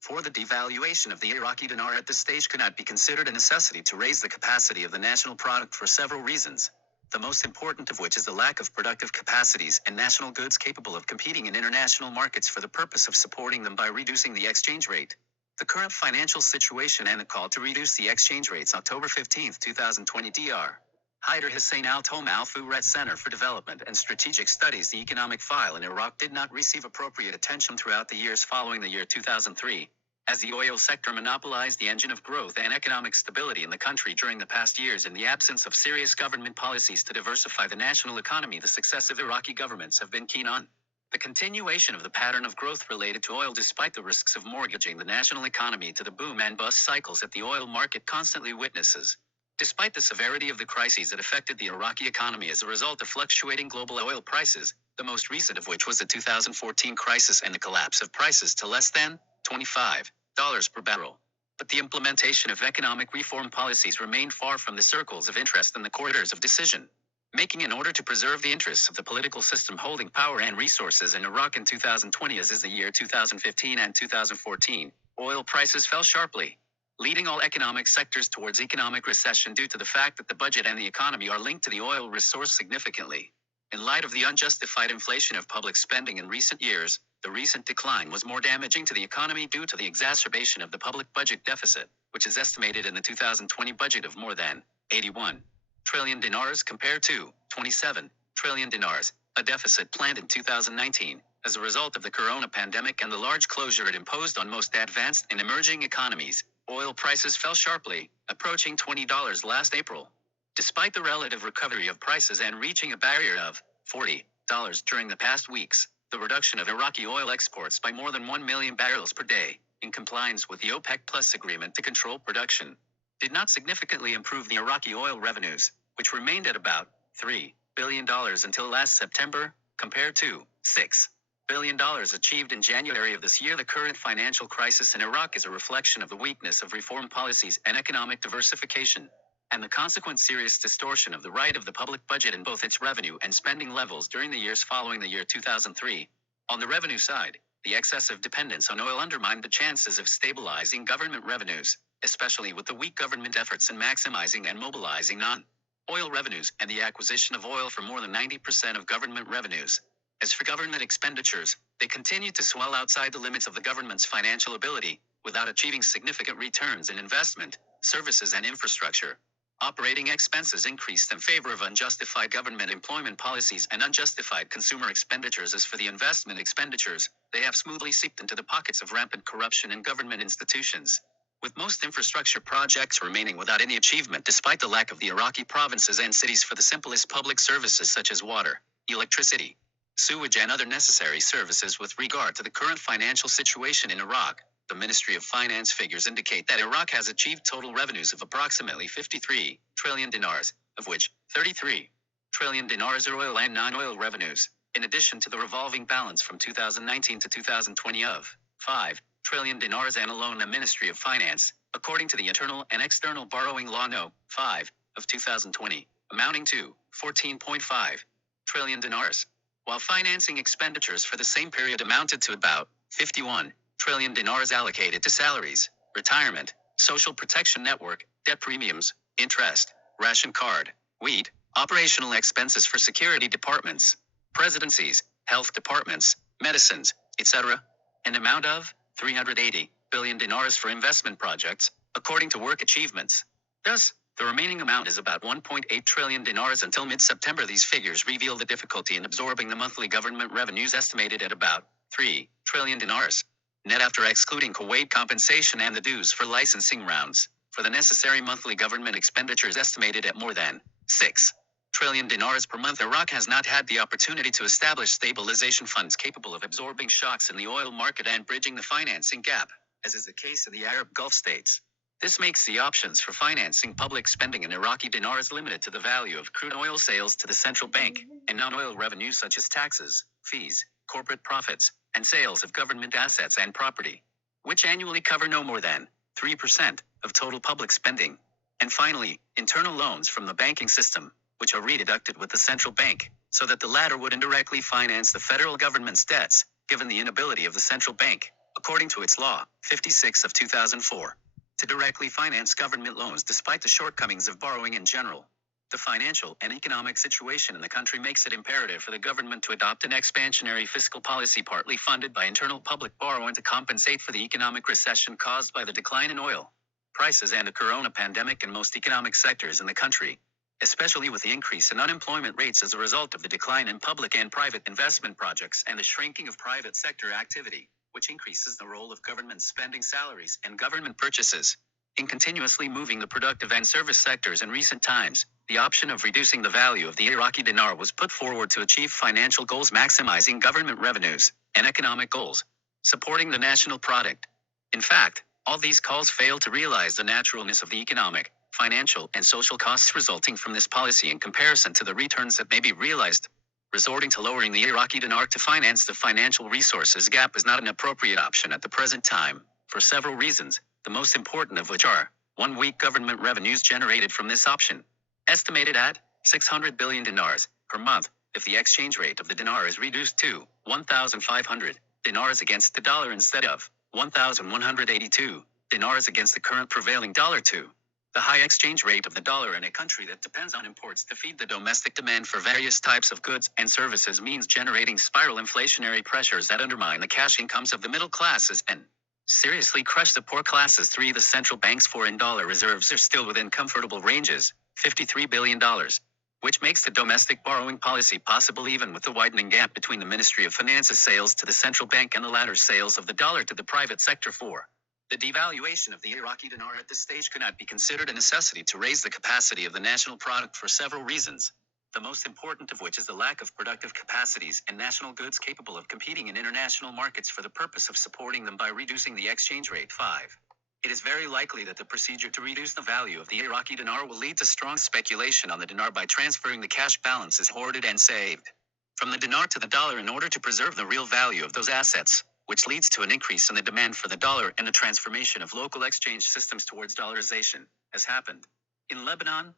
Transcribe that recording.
For the devaluation of the Iraqi dinar at this stage could not be considered a necessity to raise the capacity of the national product for several reasons. The most important of which is the lack of productive capacities and national goods capable of competing in international markets for the purpose of supporting them by reducing the exchange rate. The current financial situation and a call to reduce the exchange rates October 15, 2020 Dr. Haider Hussein Al-Toma Al-Furet Center for Development and Strategic Studies. The economic file in Iraq did not receive appropriate attention throughout the years following the year 2003, as the oil sector monopolized the engine of growth and economic stability in the country during the past years. In the absence of serious government policies to diversify the national economy, the successive Iraqi governments have been keen on the continuation of the pattern of growth related to oil, despite the risks of mortgaging the national economy to the boom and bust cycles that the oil market constantly witnesses. Despite the severity of the crises that affected the Iraqi economy as a result of fluctuating global oil prices, the most recent of which was the 2014 crisis and the collapse of prices to less than $25 per barrel. But the implementation of economic reform policies remained far from the circles of interest and the corridors of decision making in order to preserve the interests of the political system holding power and resources in Iraq. In 2020, as is the year 2015 and 2014, oil prices fell sharply, leading all economic sectors towards economic recession due to the fact that the budget and the economy are linked to the oil resource significantly. In light of the unjustified inflation of public spending in recent years, the recent decline was more damaging to the economy due to the exacerbation of the public budget deficit, which is estimated in the 2020 budget of more than 81 trillion dinars compared to 27 trillion dinars, a deficit planned in 2019, as a result of the corona pandemic and the large closure it imposed on most advanced and emerging economies. Oil prices fell sharply, approaching $20 last April. Despite the relative recovery of prices and reaching a barrier of $40 during the past weeks, the reduction of Iraqi oil exports by more than 1 million barrels per day, in compliance with the OPEC Plus agreement to control production, did not significantly improve the Iraqi oil revenues, which remained at about $3 billion until last September, compared to $6 billion achieved in January of this year. The current financial crisis in Iraq is a reflection of the weakness of reform policies and economic diversification, and the consequent serious distortion of the right of the public budget in both its revenue and spending levels during the years following the year 2003. On the revenue side, the excessive dependence on oil undermined the chances of stabilizing government revenues, especially with the weak government efforts in maximizing and mobilizing non-oil revenues and the acquisition of oil for more than 90% of government revenues. As for government expenditures, they continued to swell outside the limits of the government's financial ability, without achieving significant returns in investment, services and infrastructure. Operating expenses increased in favor of unjustified government employment policies and unjustified consumer expenditures. As for the investment expenditures, they have smoothly seeped into the pockets of rampant corruption in government institutions, with most infrastructure projects remaining without any achievement despite the lack of the Iraqi provinces and cities for the simplest public services such as water, electricity, sewage and other necessary services. With regard to the current financial situation in Iraq, the Ministry of Finance figures indicate that Iraq has achieved total revenues of approximately 53 trillion dinars, of which 33 trillion dinars are oil and non-oil revenues, in addition to the revolving balance from 2019 to 2020 of 5 trillion dinars and a loan. The Ministry of Finance, according to the Internal and External Borrowing Law No. 5 of 2020, amounting to 14.5 trillion dinars, while financing expenditures for the same period amounted to about 51 trillion dinars allocated to salaries, retirement, social protection network, debt premiums, interest, ration card, wheat, operational expenses for security departments, presidencies, health departments, medicines, etc., an amount of 380 billion dinars for investment projects, according to work achievements. Thus, the remaining amount is about 1.8 trillion dinars until mid-September. These figures reveal the difficulty in absorbing the monthly government revenues estimated at about 3 trillion dinars. Net after excluding Kuwait compensation and the dues for licensing rounds, for the necessary monthly government expenditures estimated at more than 6 trillion dinars per month. Iraq has not had the opportunity to establish stabilization funds capable of absorbing shocks in the oil market and bridging the financing gap, as is the case in the Arab Gulf states. This makes the options for financing public spending in Iraqi dinars limited to the value of crude oil sales to the central bank, and non-oil revenues such as taxes, fees, corporate profits, and sales of government assets and property, which annually cover no more than 3% of total public spending. And finally, internal loans from the banking system, which are rededucted with the central bank, so that the latter would indirectly finance the federal government's debts, given the inability of the central bank, according to its Law 56 of 2004, to directly finance government loans despite the shortcomings of borrowing in general. The financial and economic situation in the country makes it imperative for the government to adopt an expansionary fiscal policy partly funded by internal public borrowing to compensate for the economic recession caused by the decline in oil prices and the corona pandemic in most economic sectors in the country, especially with the increase in unemployment rates as a result of the decline in public and private investment projects and the shrinking of private sector activity, which increases the role of government spending salaries and government purchases in continuously moving the productive and service sectors in recent times. The option of reducing the value of the Iraqi dinar was put forward to achieve financial goals maximizing government revenues and economic goals, supporting the national product. In fact, all these calls fail to realize the naturalness of the economic, financial, and social costs resulting from this policy in comparison to the returns that may be realized. Resorting to lowering the Iraqi dinar to finance the financial resources gap is not an appropriate option at the present time, for several reasons, the most important of which are: 1. Weak government revenues generated from this option, estimated at 600 billion dinars per month, if the exchange rate of the dinar is reduced to 1,500 dinars against the dollar instead of 1,182 dinars against the current prevailing dollar. 2. The high exchange rate of the dollar in a country that depends on imports to feed the domestic demand for various types of goods and services means generating spiral inflationary pressures that undermine the cash incomes of the middle classes and seriously crush the poor classes. 3. The central bank's foreign dollar reserves are still within comfortable ranges, $53 billion, which makes the domestic borrowing policy possible even with the widening gap between the Ministry of Finance's sales to the central bank and the latter's sales of the dollar to the private sector. 4. The devaluation of the Iraqi dinar at this stage could not be considered a necessity to raise the capacity of the national product for several reasons, the most important of which is the lack of productive capacities and national goods capable of competing in international markets for the purpose of supporting them by reducing the exchange rate. 5. It is very likely that the procedure to reduce the value of the Iraqi dinar will lead to strong speculation on the dinar by transferring the cash balances hoarded and saved from the dinar to the dollar in order to preserve the real value of those assets, which leads to an increase in the demand for the dollar and the transformation of local exchange systems towards dollarization, as happened in Lebanon,